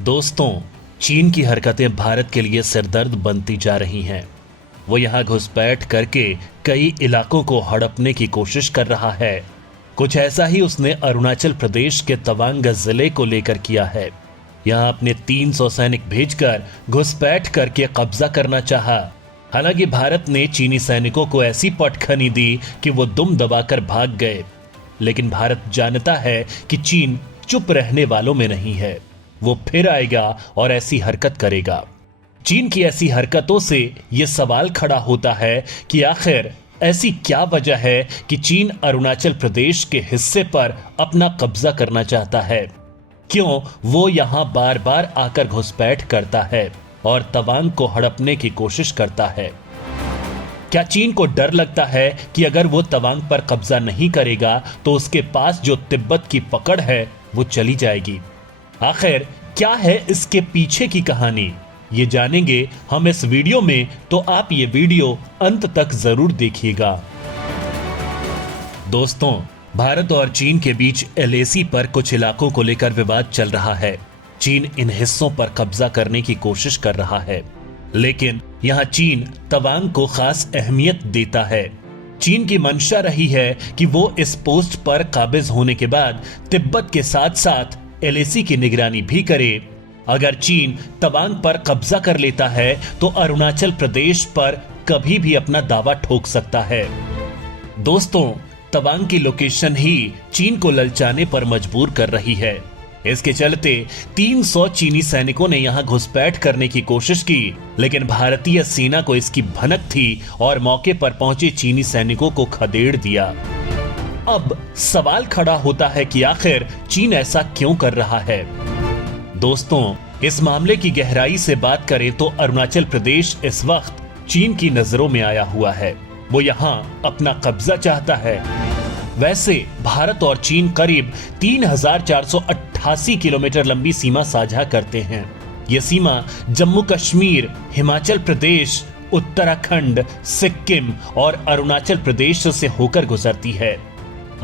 दोस्तों, चीन की हरकतें भारत के लिए सिरदर्द बनती जा रही हैं। वो यहाँ घुसपैठ करके कई इलाकों को हड़पने की कोशिश कर रहा है। कुछ ऐसा ही उसने अरुणाचल प्रदेश के तवांग जिले को लेकर किया है। यहाँ अपने 300 सैनिक भेजकर घुसपैठ करके कब्जा करना चाहा। हालांकि भारत ने चीनी सैनिकों को ऐसी पटखनी दी कि वो दुम दबाकर भाग गए। लेकिन भारत जानता है कि चीन चुप रहने वालों में नहीं है। वो फिर आएगा और ऐसी हरकत करेगा। चीन की ऐसी हरकतों से यह सवाल खड़ा होता है कि आखिर ऐसी क्या वजह है कि चीन अरुणाचल प्रदेश के हिस्से पर अपना कब्जा करना चाहता है। क्यों वो यहां बार बार आकर घुसपैठ करता है और तवांग को हड़पने की कोशिश करता है। क्या चीन को डर लगता है कि अगर वो तवांग पर कब्जा नहीं करेगा तो उसके पास जो तिब्बत की पकड़ है वो चली जाएगी। आखिर क्या है इसके पीछे की कहानी, ये जानेंगे हम इस वीडियो में, तो आप ये वीडियो अंत तक जरूर देखिएगा। दोस्तों, भारत और चीन के बीच एलएसी पर कुछ इलाकों को लेकर विवाद चल रहा है। चीन इन हिस्सों पर कब्जा करने की कोशिश कर रहा है, लेकिन यहाँ चीन तवांग को खास अहमियत देता है। चीन की मंशा रही है कि वो इस पोस्ट पर काबिज होने के बाद तिब्बत के साथ साथ एलएसी की निगरानी भी करे। अगर चीन तवांग पर कब्जा कर लेता है तो अरुणाचल प्रदेश पर कभी भी अपना दावा ठोक सकता है। दोस्तों, तवांग की लोकेशन ही चीन को ललचाने पर मजबूर कर रही है। इसके चलते 300 चीनी सैनिकों ने यहां घुसपैठ करने की कोशिश की, लेकिन भारतीय सेना को इसकी भनक थी और मौके पर पहुंचे चीनी सैनिकों को खदेड़ दिया। अब सवाल खड़ा होता है कि आखिर चीन ऐसा क्यों कर रहा है। दोस्तों, इस मामले की गहराई से बात करें तो अरुणाचल प्रदेश इस वक्त चीन की नजरों में आया हुआ है। वो यहाँ अपना कब्जा चाहता है। वैसे भारत और चीन करीब 3488 किलोमीटर लंबी सीमा साझा करते हैं। ये सीमा जम्मू कश्मीर, हिमाचल प्रदेश, उत्तराखंड, सिक्किम और अरुणाचल प्रदेश से होकर गुजरती है।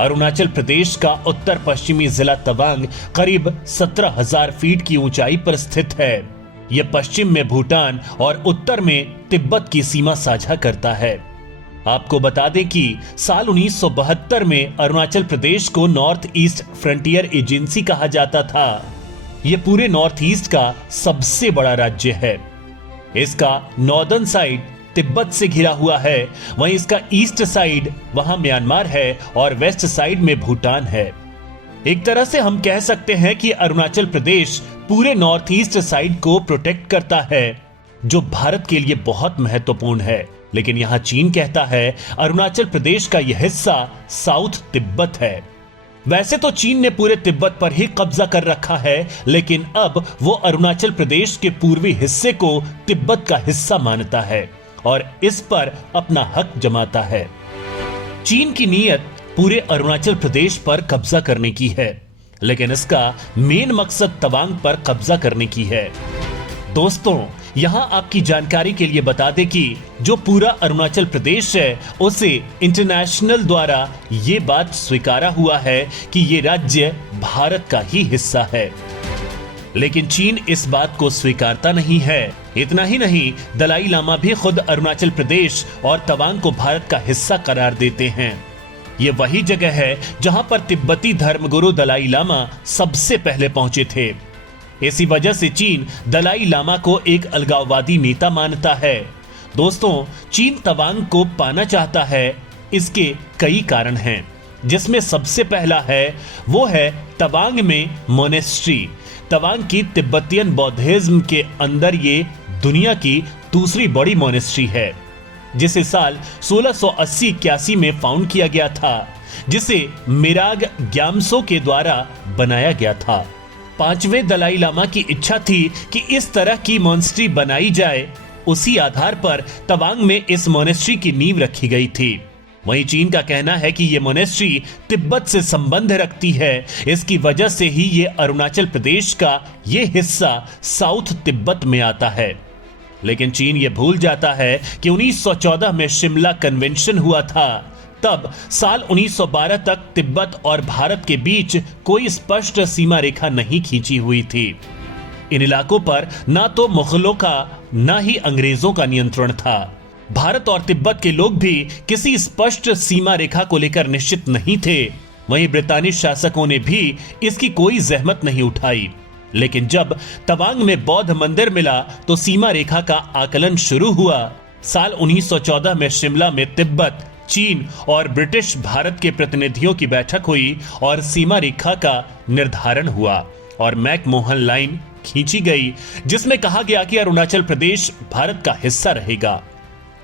अरुणाचल प्रदेश का उत्तर पश्चिमी जिला तवांग करीब 17,000 फीट की ऊंचाई पर स्थित है। यह पश्चिम में भूटान और उत्तर में तिब्बत की सीमा साझा करता है। आपको बता दें कि साल 1972 में अरुणाचल प्रदेश को नॉर्थ ईस्ट फ्रंटियर एजेंसी कहा जाता था। यह पूरे नॉर्थ ईस्ट का सबसे बड़ा राज्य है। इसका नॉर्दर्न साइड तिब्बत से घिरा हुआ है, वहीं इसका ईस्ट साइड वहां म्यांमार है और वेस्ट साइड में भूटान है। एक तरह से हम कह सकते हैं कि अरुणाचल प्रदेश पूरे नॉर्थ ईस्ट साइड को प्रोटेक्ट करता है, जो भारत के लिए बहुत महत्वपूर्ण है। लेकिन यहां चीन कहता है अरुणाचल प्रदेश का यह हिस्सा साउथ तिब्बत है। वैसे तो चीन ने पूरे तिब्बत पर ही कब्जा कर रखा है, लेकिन अब वो अरुणाचल प्रदेश के पूर्वी हिस्से को तिब्बत का हिस्सा मानता है और इस पर अपना हक जमाता है। चीन की नीयत पूरे अरुणाचल प्रदेश पर कब्जा करने की है, लेकिन इसका मेन मकसद तवांग पर कब्जा करने की है। दोस्तों, यहां आपकी जानकारी के लिए बता दें कि जो पूरा अरुणाचल प्रदेश है उसे इंटरनेशनल द्वारा ये बात स्वीकारा हुआ है कि ये राज्य भारत का ही हिस्सा है। लेकिन चीन इस बात को स्वीकारता नहीं है। इतना ही नहीं, दलाई लामा भी खुद अरुणाचल प्रदेश और तवांग को भारत का हिस्सा करार देते हैं। ये वही जगह है जहां पर तिब्बती धर्मगुरु दलाई लामा सबसे पहले पहुंचे थे। इसी वजह से चीन दलाई लामा को एक अलगाववादी नेता मानता है। दोस्तों, चीन तवांग को पाना चाहता है। इसके कई कारण हैं, जिसमें सबसे पहला है वो है तवांग में मोनेस्ट्री। तवांग की तिब्बतियन बौद्धिज्म के अंदर ये दुनिया की दूसरी बड़ी मोनेस्ट्री है, जिसे साल 1680-81 में फाउंड किया गया था, जिसे मिराग ग्यामसो के द्वारा बनाया गया था। 5वें दलाई लामा की इच्छा थी कि इस तरह की मोनेस्ट्री बनाई जाए। उसी आधार पर तवांग में इस मोनेस्ट्री की नींव रखी गई थी। वहीं चीन का कहना है कि ये मोनेस्ट्री तिब्बत से संबंध रखती है। इसकी वजह से ही ये अरुणाचल प्रदेश का ये हिस्सा साउथ तिब्बत में आता है। लेकिन चीन ये भूल जाता है कि 1914 में शिमला कन्वेंशन हुआ था। तब साल 1912 तक तिब्बत और भारत के बीच कोई स्पष्ट सीमा रेखा नहीं खींची हुई थी। इन इलाकों पर ना तो मुगलों का ना ही अंग्रेजों का नियंत्रण था। भारत और तिब्बत के लोग भी किसी स्पष्ट सीमा रेखा को लेकर निश्चित नहीं थे। वहीं ब्रिटानिश शासकों ने भी इसकी कोई जहमत नहीं उठाई। लेकिन जब तवांग में बौद्ध मंदिर मिला तो सीमा रेखा का आकलन शुरू हुआ। साल 1914 में शिमला में तिब्बत, चीन और ब्रिटिश भारत के प्रतिनिधियों की बैठक हुई और सीमा रेखा का निर्धारण हुआ और मैकमोहन लाइन खींची गई, जिसमें कहा गया कि अरुणाचल प्रदेश भारत का हिस्सा रहेगा।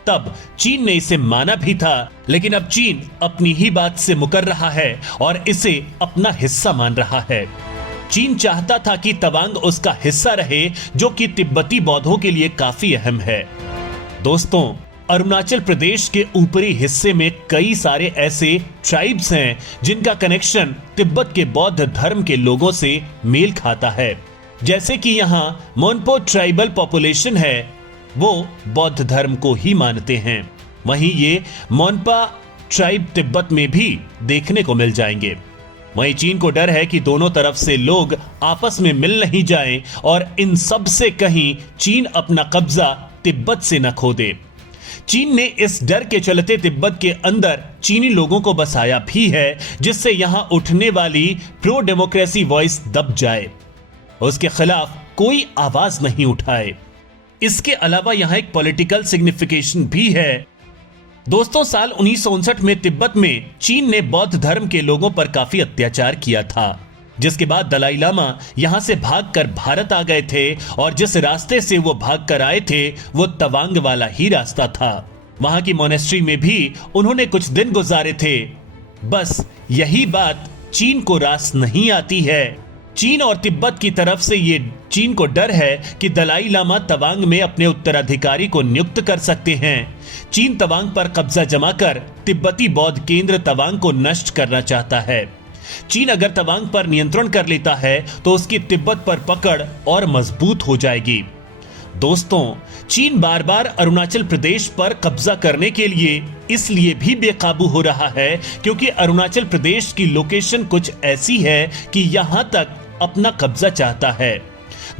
तब चीन ने इसे माना भी था, लेकिन अब चीन अपनी ही बात से मुकर रहा है और इसे अपना हिस्सा मान रहा है। चीन चाहता था कि तवांग उसका हिस्सा रहे, जो कि तिब्बती बौद्धों के लिए काफी अहम है। दोस्तों, अरुणाचल प्रदेश के ऊपरी हिस्से में कई सारे ऐसे ट्राइब्स हैं जिनका कनेक्शन तिब्बत के बौद्ध धर्म के लोगों से मेल खाता है। जैसे कि यहाँ मोनपो ट्राइबल पॉपुलेशन है, वो बौद्ध धर्म को ही मानते हैं। वहीं ये मोनपा ट्राइब तिब्बत में भी देखने को मिल जाएंगे। वहीं चीन को डर है कि दोनों तरफ से लोग आपस में मिल नहीं जाएं और इन सब से कहीं चीन अपना कब्जा तिब्बत से न खो दे। चीन ने इस डर के चलते तिब्बत के अंदर चीनी लोगों को बसाया भी है, जिससे यहां उठने वाली प्रो डेमोक्रेसी वॉइस दब जाए, उसके खिलाफ कोई आवाज नहीं उठाए। इसके अलावा यहां एक पॉलिटिकल सिग्निफिकेशन भी है। दोस्तों, साल 1959 में तिब्बत में चीन ने बौद्ध धर्म के लोगों पर काफी अत्याचार किया था, जिसके बाद दलाई लामा यहां से भागकर भारत आ गए थे और जिस रास्ते से वो भागकर आए थे वो तवांग वाला ही रास्ता था। वहां की मोनेस्ट्री में भी उन्होंने कुछ दिन गुजारे थे। बस यही बात चीन को रास नहीं आती है। चीन और तिब्बत की तरफ से ये चीन को डर है कि दलाई लामा तवांग में अपने उत्तराधिकारी को नियुक्त कर सकते हैं। चीन तवांग पर कब्जा जमाकर तिब्बती बौद्ध केंद्र तवांग को नष्ट करना चाहता है। चीन अगर तवांग पर नियंत्रण कर लेता है तो उसकी तिब्बत पर पकड़ और मजबूत हो जाएगी। दोस्तों, चीन बार बार अरुणाचल प्रदेश पर कब्जा करने के लिए इसलिए भी बेकाबू हो रहा है क्योंकि अरुणाचल प्रदेश की लोकेशन कुछ ऐसी है कि यहां तक अपना कब्जा चाहता है।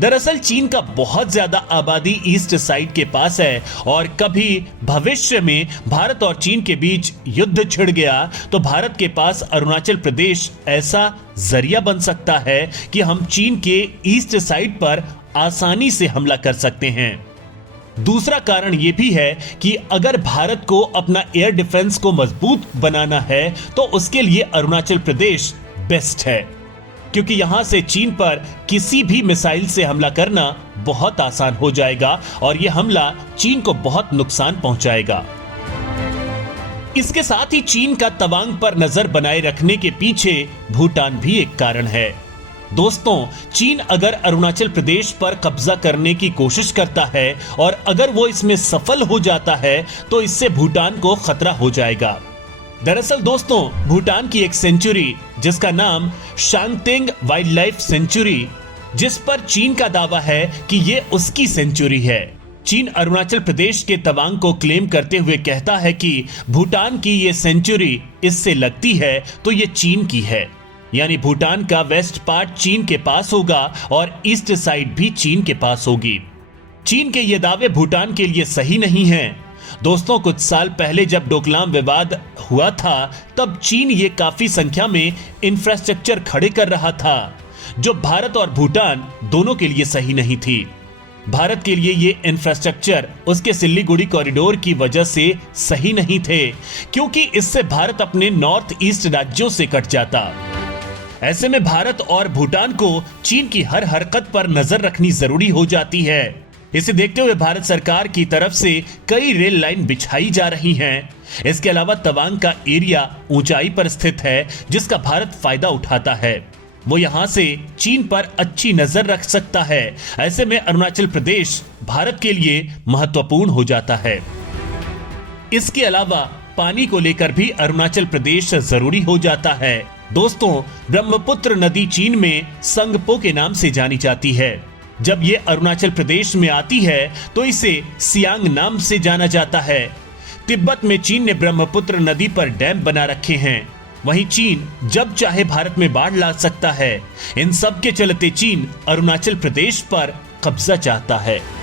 दरअसल चीन का बहुत ज्यादा आबादी ईस्ट साइड के पास है और कभी भविष्य में भारत और चीन के बीच युद्ध छिड़ गया तो भारत के पास अरुणाचल प्रदेश ऐसा जरिया बन सकता है कि हम चीन के ईस्ट साइड पर आसानी से हमला कर सकते हैं। दूसरा कारण यह भी है कि अगर भारत को अपना एयर डिफेंस को मजबूत बनाना है तो उसके लिए अरुणाचल प्रदेश बेस्ट है, क्योंकि यहां से चीन पर किसी भी मिसाइल से हमला करना बहुत आसान हो जाएगा और यह हमला चीन को बहुत नुकसान पहुंचाएगा। इसके साथ ही चीन का तवांग पर नजर बनाए रखने के पीछे भूटान भी एक कारण है। दोस्तों, चीन अगर अरुणाचल प्रदेश पर कब्जा करने की कोशिश करता है और अगर वो इसमें सफल हो जाता है तो इससे भूटान को खतरा हो जाएगा। दरअसल दोस्तों, भूटान की एक सेंचुरी जिसका नाम शांगतेंग वाइल्ड लाइफ सेंचुरी, जिस पर चीन का दावा है कि ये उसकी सेंचुरी है। चीन अरुणाचल प्रदेश के तवांग को क्लेम करते हुए कहता है कि भूटान की ये सेंचुरी इससे लगती है तो ये चीन की है, यानी भूटान का वेस्ट पार्ट चीन के पास होगा और ईस्ट साइड भी चीन के पास होगी। चीन के ये दावे भूटान के लिए सही नहीं हैं। दोस्तों, कुछ साल पहले जब डोकलाम विवाद हुआ था तब चीन ये काफी संख्या में इंफ्रास्ट्रक्चर खड़े कर रहा था जो भारत और भूटान दोनों के लिए सही नहीं थी। भारत के लिए ये इंफ्रास्ट्रक्चर उसके सिल्लीगुड़ी कॉरिडोर की वजह से सही नहीं थे, क्योंकि इससे भारत अपने नॉर्थ ईस्ट राज्यों से कट जाता। ऐसे में भारत और भूटान को चीन की हर हरकत पर नजर रखनी जरूरी हो जाती है। इसे देखते हुए भारत सरकार की तरफ से कई रेल लाइन बिछाई जा रही हैं। इसके अलावा तवांग का एरिया ऊंचाई पर स्थित है जिसका भारत फायदा उठाता है। वो यहां से चीन पर अच्छी नजर रख सकता है। ऐसे में अरुणाचल प्रदेश भारत के लिए महत्वपूर्ण हो जाता है। इसके अलावा पानी को लेकर भी अरुणाचल प्रदेश जरूरी हो जाता है। दोस्तों, ब्रह्मपुत्र नदी चीन में संगपो के नाम से जानी जाती है। जब ये अरुणाचल प्रदेश में आती है तो इसे सियांग नाम से जाना जाता है। तिब्बत में चीन ने ब्रह्मपुत्र नदी पर डैम बना रखे हैं। वहीं चीन जब चाहे भारत में बाढ़ ला सकता है। इन सब के चलते चीन अरुणाचल प्रदेश पर कब्जा चाहता है।